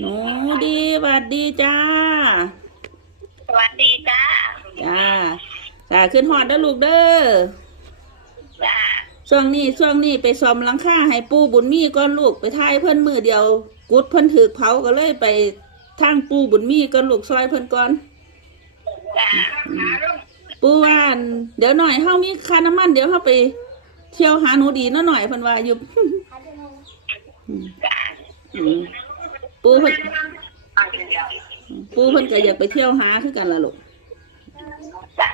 หนูดีหวัดดีจ้า สวัสดีจ้า จ้าจ้าขึ้นหอดเด้อลูกเด้อจ้าช่วงนี้ช่วงนี้ไปซ่อมหลังคาให้ปู่บุญมีก่อนลูกไปทายเพิ่นมือเดียว กุดเพิ่นถือเผาก็เลยไปทางปู่บุญมีก่อนลูกซอยเพิ่นก่อนจ้าปู่ว่าอั่นเดี๋ยวหน่อยเฮามีค่าน้ำมันเดี๋ยวเฮาไป เที่ยวหาหนูดีเนาะหน่อยเพิ่นว่าอยู่ จ้าอืม ปู่เพิ่นปู่เพิ่นก็อยากไปเที่ยวหาคือกันล่ะลูกจ้า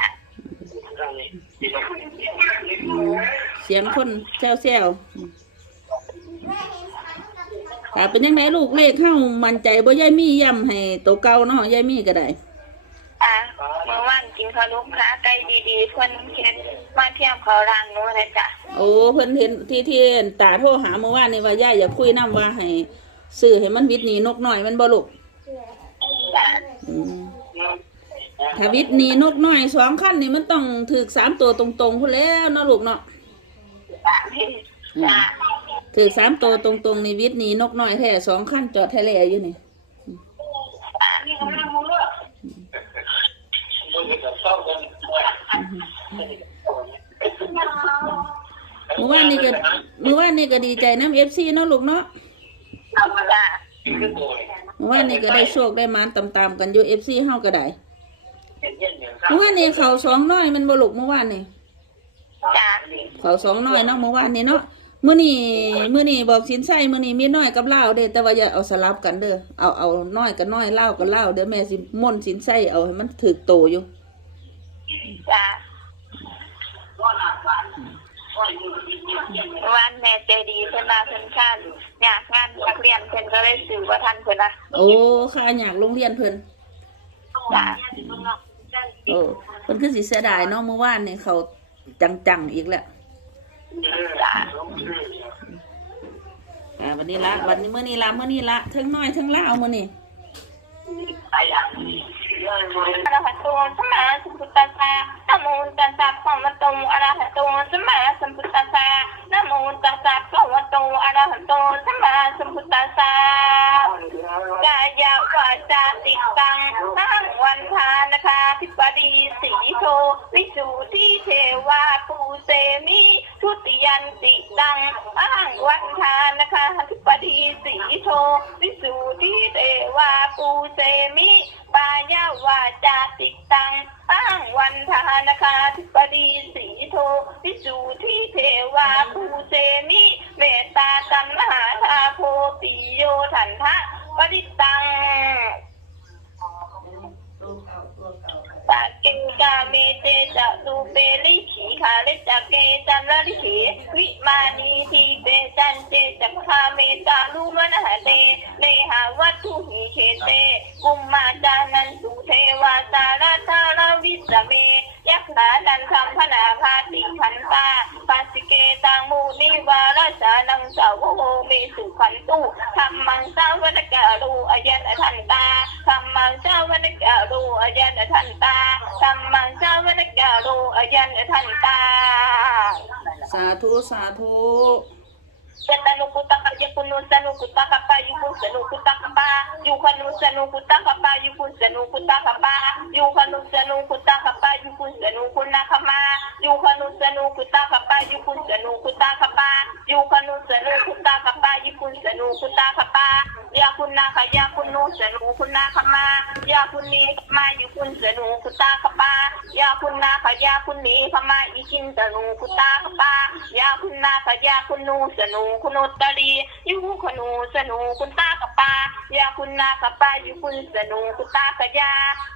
อืมเสียงคนแซวแซวแต่เป็นยังไงลูกเลขเข้ามั่นใจบ่ยายมีย้ำให้ตัวเก่าเนาะยายมีก็ได้อ่าเมื่อวานกินขนมค้าไก่ดีๆเพิ่นเฮ็ดมาเที่ยวเขารางหนู้นเลยจ้ะโอ้เพิ่นเห็นที่ที่ตาโทรหาเมื่อวานนี่ว่ายายอยากคุยนํว่าให้ ซื้อให้มันวิทย์หนีนกหน่อยมันบ่ลูกอืมถ้าวิทย์หนีนกหน่อยสองขั้นนี่มันต้องถือสามตัวตรงๆพุ่นแล้วเนาะลูกเนาะถือสามตัวตรงๆนี่วิทย์หนีนกหน้อยแท้สองขั้นจอดท้แลอยู่นี่เมื่อวานนี่ก็เมื่อวานนี่ก็ดีใจน้ำเอฟซีเนาะลูกเนาะ วานนี่ก็ได้โชคได้หมานตามๆกันอยู่เอฟซีเฮาก็ได้เมื่อวานนี่เขาสองน้อยมันบ่ลูกเมื่อวานนี่จ้าเขาสองน้อยเนาะเมื่อวานนี่เนาะมื้อนี้มื้อนี้บอกสินไส้มื้อนี้มีน้อยกับเล่าวเด้แต่ว่าอย่าเอาสลับกันเด้อเอาเอาน้อยกับน้อยเล่าวกับเล่าวเดี๋ยวแม่สิม่วนสินไส้เอาให้มันถูกโตอยู่จ้า วันแม่ใจดีเพิ่นมาเพิ่นค่าอยากงานนักเรียนเพิ่นก็เลยสื่อว่าท่านเพิ่นนะโอ้ค่าอยากโรงเรียนเพิ่นจ้าโอ้เพิ่นคือสิเสียดายเนาะเมื่อวานนี่เขาจังๆอีกแล้วจ้าอ่าวันนี้ละวันนี้เมื่อนี้ละเมื่อนี้ละทั้งน้อยทั้งเล่าวมื้อนี้อะระหะโตสัมมาสั มพุทธัสสะนะโมตัสสะภะควะโตอะระหะโตสัมมาสัมพุทธัสสะนะโมตัสสะภะควะโตอะระหะโตสัมมาสัมพุทธัสสะกายวาจาติตังตั้งวันทานะคะทิปดีสีโทวิสุทธิเทวาปูเสมิทุติยันติตังอ้างวันทานะคะทิปดีสีโทวิสุทธิเทวาปูเสมิ ปายาวาจาติตังอ้งวันทานาคาทิปดีสีโทวิสูทิเทวาภูเซมิเมตตาตัมหาธาโพติโยทันทะปริตังปะเกกาเมเตจะรูเปริ ขาเลจเกจันลลิขีวิมานีทีเตจันเจจักคาเมตาลูมนะหะเตเลหาวัตถุหิเชเต กุมมาจานันสุเทวาสารทาราวิสเมยักษาดันคำพนาพาติขันตาปาสิเกตังมูนิวาราชานังสาวโหมีสุขันตุธรรมังสาวนการูอายันทันตาธรรมังสาวนการูอายันทันตา การูอายันทันตาสาธุสาธุ Sanu kutaka yakunu sanu kutaka pa yukun sanu kutaka pa yukanu sanu kutaka pa yukun sanu kutaka pa yukanu sanu kutaka pa yukun sanu kunaka ma yukanu sanu kutaka pa yukun sanu kutaka pa yukanu sanu kutaka pa yukun sanu kutaka pa yakunaka yakunu sanu kunaka ma yakuni ma yukun sanu kutaka pa yakunaka yakuni kama ikin sanu kutaka pa yakunaka yakunu sanu คุณ ยาคุณนาพยาคุณนีพม่าอุต นาพยาคุณนูสนูคุณอุตรียูขนูสนูคุณตากะปายาคุณนากะปายูคุณสนูคุณตากะยา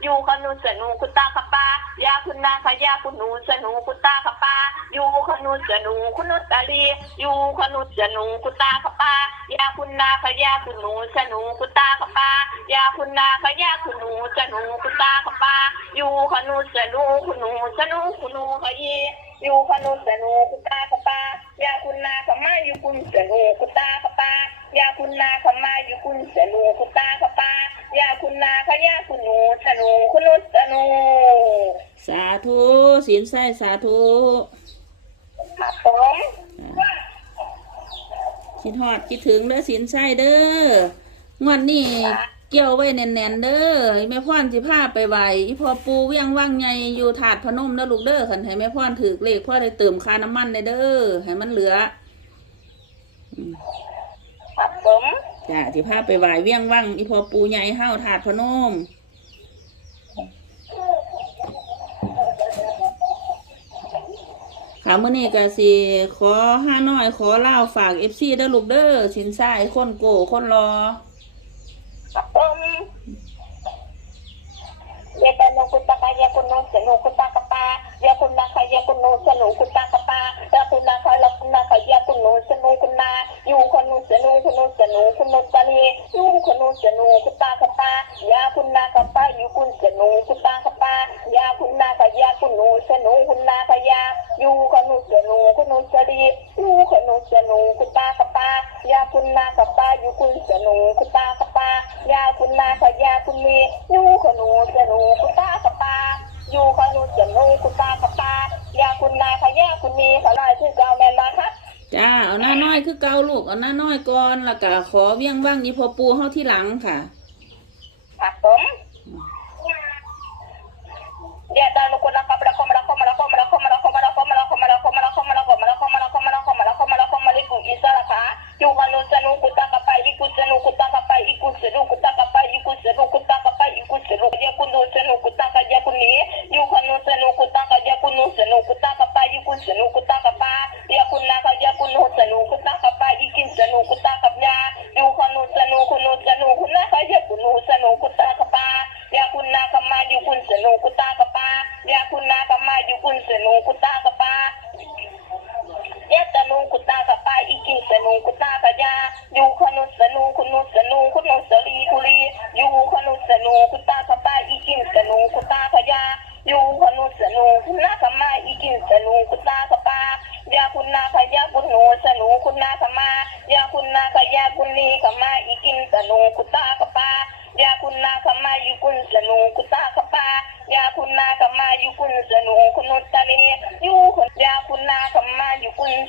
ยูขนูสนูคุณตากะปายาคุณนาขยาคุณนูสนูคุณตากะปายูขนูสนูคุณอุตรียูขนูสนูคุณตากะปายาคุณนาขยาคุณนูสนูคุณตากะปายาคุณนาขยาคุณนูสนูคุณตากะปายูขนูสนูคุณนูสนูคุณนูขยีอยู่ขนุสนูกุณตาขปา ยาคุณนาขมาอยู่คุณสนูกุตาขปายาคุณนาขมาอยู่คุณสนูกุตาขปายาคุณนาขยาคุณหนูสนูคุณนุสนู สาธุสินไส้สาธุครับผมคิดฮอดคิดถึงเด้อสินไส้เด้องวดนี้ เกี่ยวไว้แน่นๆเด้อให้แม่พ่อนสิพาไปไหวอีพอปูเวียงว่างใหญ่อยู่ถาดพนมเด้อลูกเด้อคันให้แม่พ่อนถือเลขพ่อได้เติมค่าน้ำมันได้เด้อให้มันเหลือครับผมจ้าสิพาไปไหวเวียงว่างอีพอปูใหญ่เฮาถาดพนมค่ะมื้อนี้ก็สิขอห้าน้อยขอเล่าวฝาก FC เด้อลูกเด้อสินซ้ายคนโกคนรอ Um, ya tanong ko ta kaya ko nung sino ko ta kapa, ya ko na kaya ko nung sino ko ta kapa, ya ko na kala ko na kaya ko nung sino ko na, yung ko nung sino ko nung sino ko nung tali, yung ko nung sino ko ta kapa, ya ko na kapa, yung ko sino ko ta kapa, ya ko na kaya ko nung sino ko na kaya, yung ko nung sino ko nung tali, yung ko nung sino ko ta kapa, ya ko na kapa, yung ko sino ko ta kapa, ยาคุณมาขอยาคุณมีนูขอนูเจะนูคุณตากับปาอยู่ขอนูเจะนูคุณตากับปายาคุณมาขอยาคุณมีขอลอยคือเกาแมนมาครับจ้าเอาหน้าน้อยคือเกาลูกเอาหน้าน้อยก่อนแล้วก็ขอเวียงบ้างนี้พอปูเข้าที่หลังค่ะค่ะผมเดี๋ยวตอนลูกคนละกับละครละ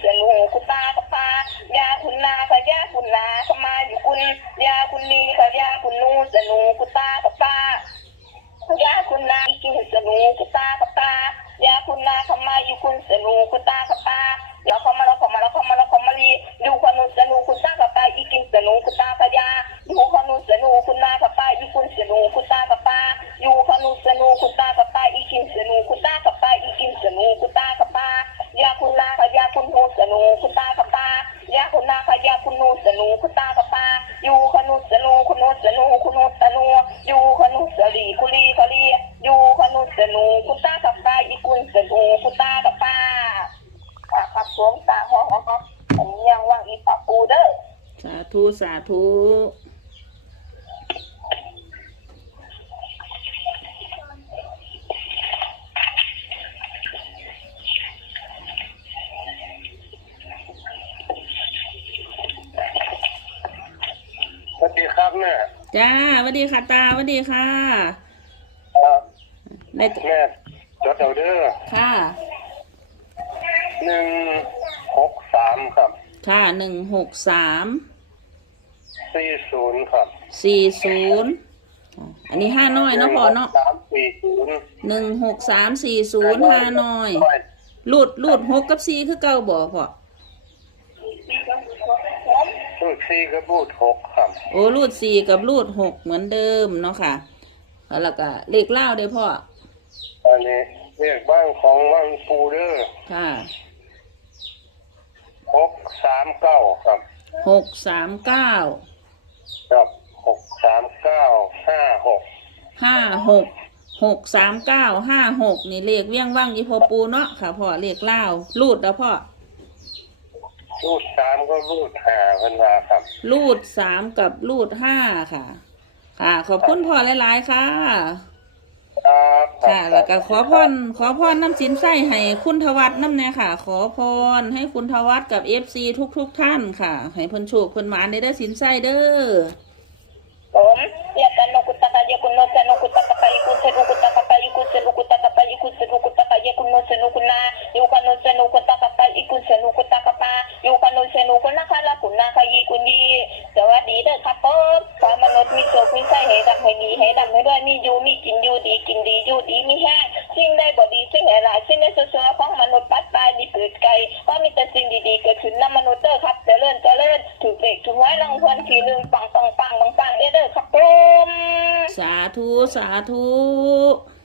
Là người. กุนสนูกุตากะปาครับสวมตาหัวของเขาผมยังว่างอีปะปูเด้อสาธุ สาธุสวัสดีครับแม่จ้าสวัสดีค่ะตาสวัสดีค่ะครับในแม่จด เอาเด้อค่ะหนึ่งหกสามครับ ค่ะหนึ่งหกสามสี่ศูนย์ครับสี่ศูนย์อันนี้ห้าน้อยเนาะพอเนาะสามสี่ศูนย์หนึ่งหกสามสี่ศูนย์ห้าน้อยรูดรูดหกกับสี่คือเก้าบ่พอรูดสี่กับรูดหกครับ โอ้รูดสี่กับรูดหกเหมือนเดิมเนาะค่ะ แล้วก็เลขเล่าได้อพ่ออันนี้ เรียกบ้านของวังปูเด้อค่ะหกสามเก้าครับหกสามเก้าครับหกสามเก้าห้าหกห้าหกหกสามเก้าห้าหกนี่เลขเวียงว่างอีพอปูเนาะค่ะพ่อเลขเล่ารูดแล้วพ่อรูดสามก็รูดห้าเพิ่นว่าครับ รูดสามกับรูดห้าค่ะ ค่ะ ขอบคุณพ่อหลาย ๆ ค่ะ ครับค่ะ แล้วก็ขอพรขอพรน้ำสินไส้ให้คุณทวัฒน้ำเนี่ยค่ะ ขอพรให้คุณทวัฒกับเอฟซีทุกๆทท่านค่ะ ให้เพิ่นโชคเพิ่นหมานได้เด้อสินไส้เด้อผมยากันโนกุตะกะยาคุณโนสนุกุตะกะปายิกุสนุกุตะกะปายิกุสนุกุตะกะปายิกุสนุกุตะกะยาคุณโนสนุกุนาอยู่กันโนสนุกุตะกะปายิกุสนุกุตะกะปาอยู่กันโนสนุกุนาคาลาคุณนาคายีคุณยีสวัสดีเด้อครับผมขอมาอยู่มีกินอยู่ดีกินดีอยู่ดีมีแห้งสิ่งได้บ่ดีสิ่งใดหลายสิ่งใดชั่วๆของมนุษย์ปัดปลายมีปืดไกลว่ามีแต่สิ่งดีๆเกิดขึ้นนำมนุษย์เด้อครับเจริญเจริญถูกเด็กถูกไว้รางวัลที่หนึ่งปังปังปังปังปังเด้อเด้อครับผมสาธุสาธุ